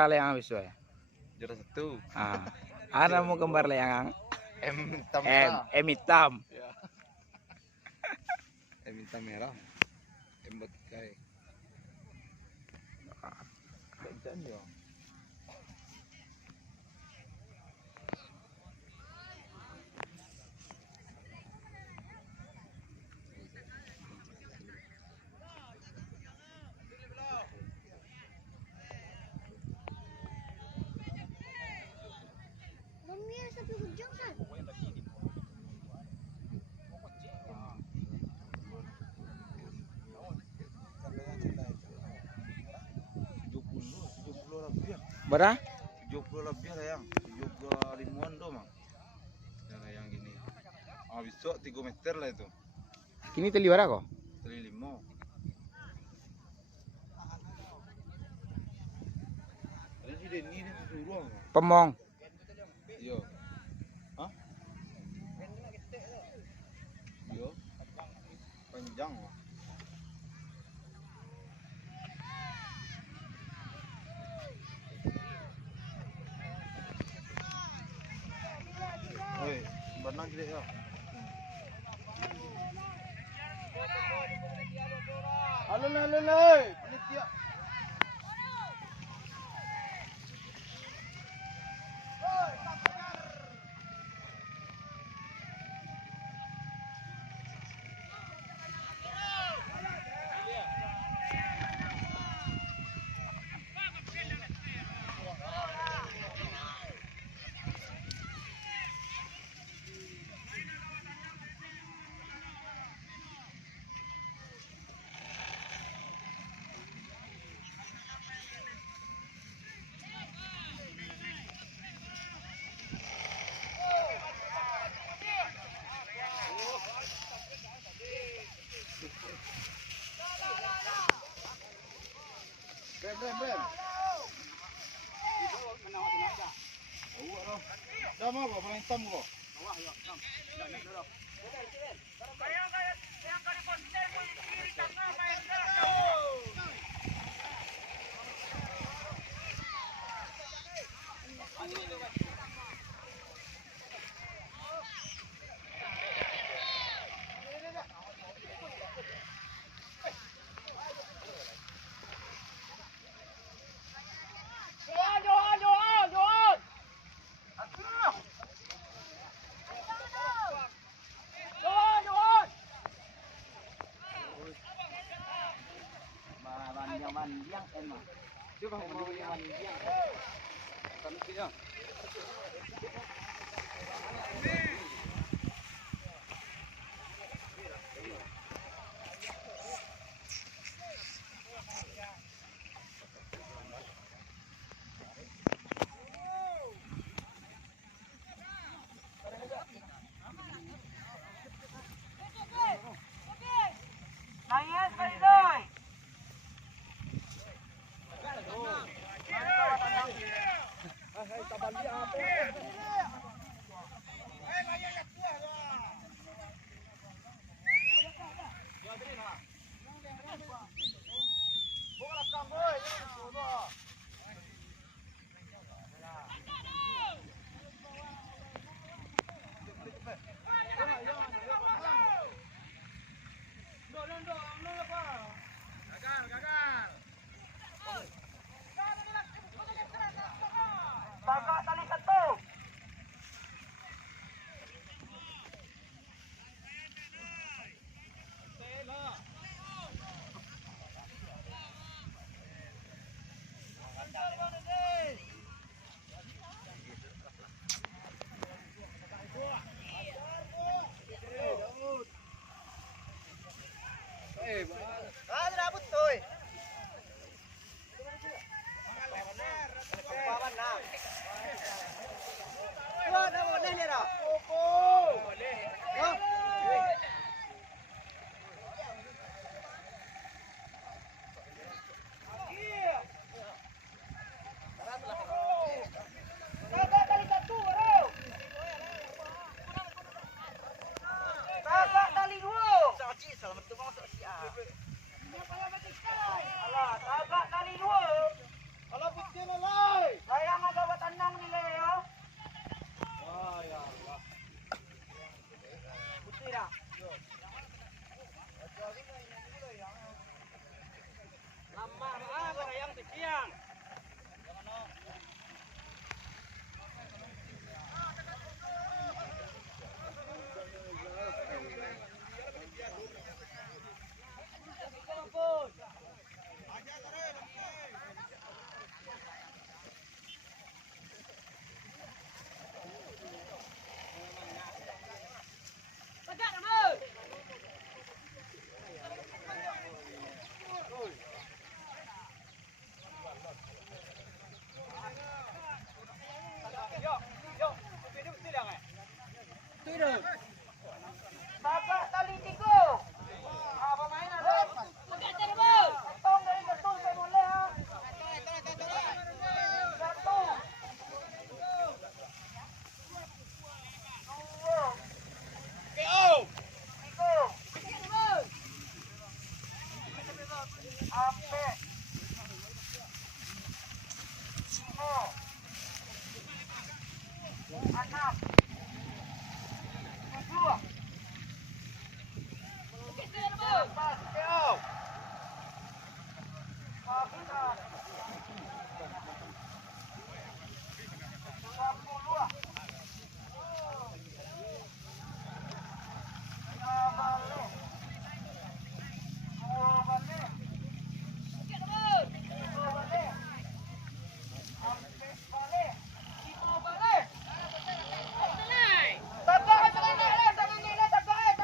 Juara yang habis ya. Juara 1. Ada mau gambar yang M hitam M merah. M hitam. Ya. M hitam merah. M buat kayak. Jangan ya. Berapa? 70 lebih lah yang 75-an tuh mang. Yang gini. Besok 3 meter lah itu. Kini teli berapa kok? Teli 5. Ini suruh. Pemong. Iya. Hah? Iya. Panjang lah. Oi, berenang gede ya. Halo, panitia. Bem. Dah mau apa? Paling hitam kok. Mandiang enak. Coba mandiang. Tanusnya. Tabak tali tiga. Ah, permainan tu. Pegang terbang. Potong dari satu saya boleh ah. Satu. Dua. Tiga. Ambil. Lima. Enam. Tujuh. Lepas. KO. Sembilan. 20. Balik. 2 balik. 3 balik. 4 balik. 5 balik. Tabak jangan naik lah, jangan naik lah, tabak naik.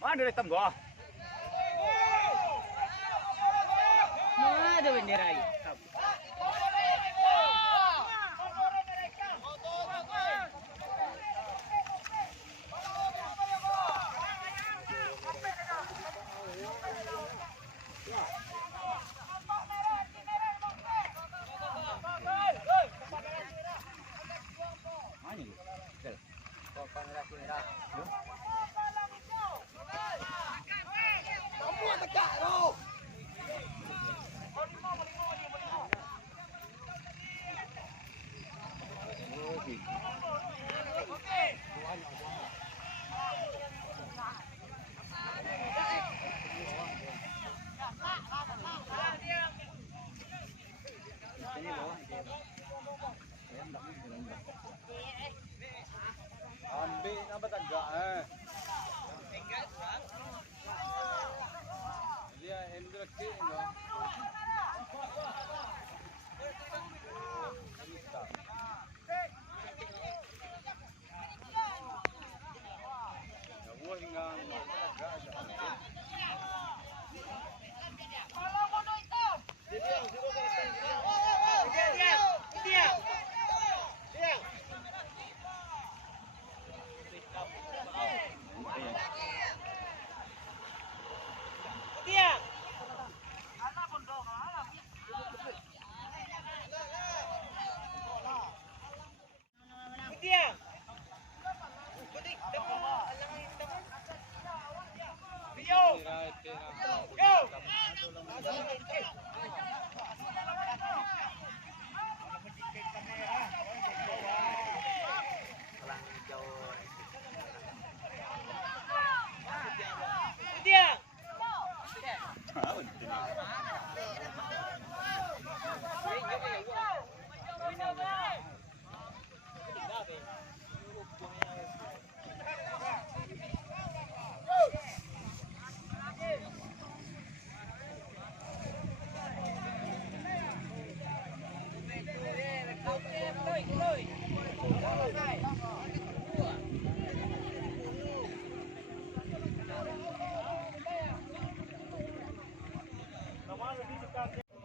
Mana rekam gua? Mana ada bendera hitam? Mana lu? Del. Kau panggil aku ni dah. Ambil apa tagak eh. Dia handle kek no. Ya buah hingga tagak aja.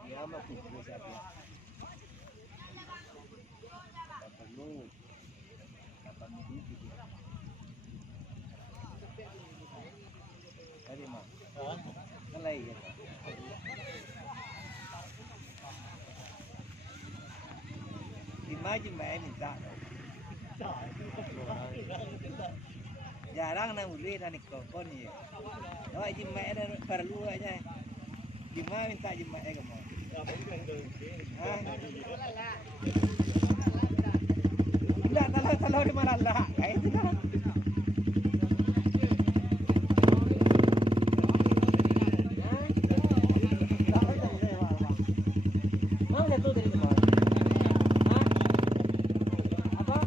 Dia mah kumpul siapa? Perlu apa nih gitu. Tadi mah. Selai ya. Imagine main minta. Jarang nang uli dan ikon ni. Kalau jima ada perlu aja. Jima minta jima kamu. Tidak, kalau di mana lah, kayak itu lah. Mau jatuh dari kemana? Apa?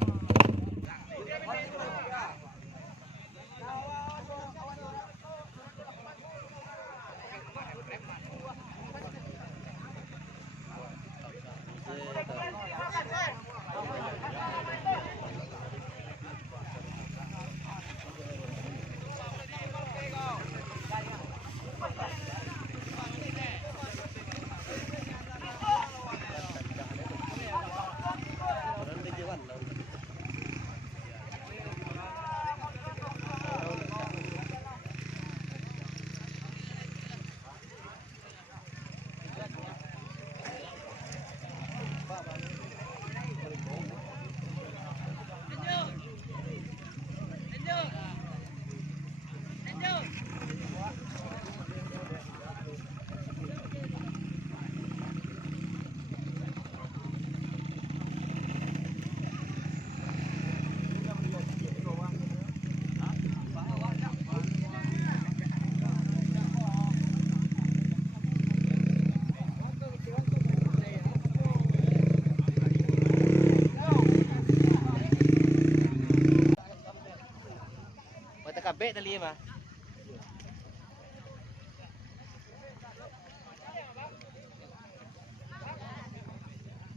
Mata kabeh tali mah.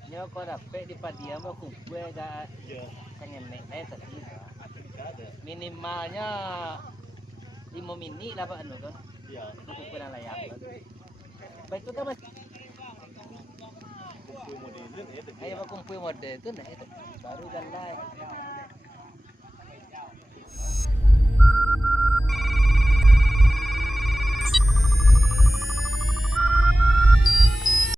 Nyo ko dapat di padia mah kumpul ada kangenek tadi. Minimalnya 5 mini lah Pak anu kan. Iya. Kumpulan layak kan. Baik itu kan mas. Kumpul model itu. Ayo kumpul model itu nah itu. Baru galai.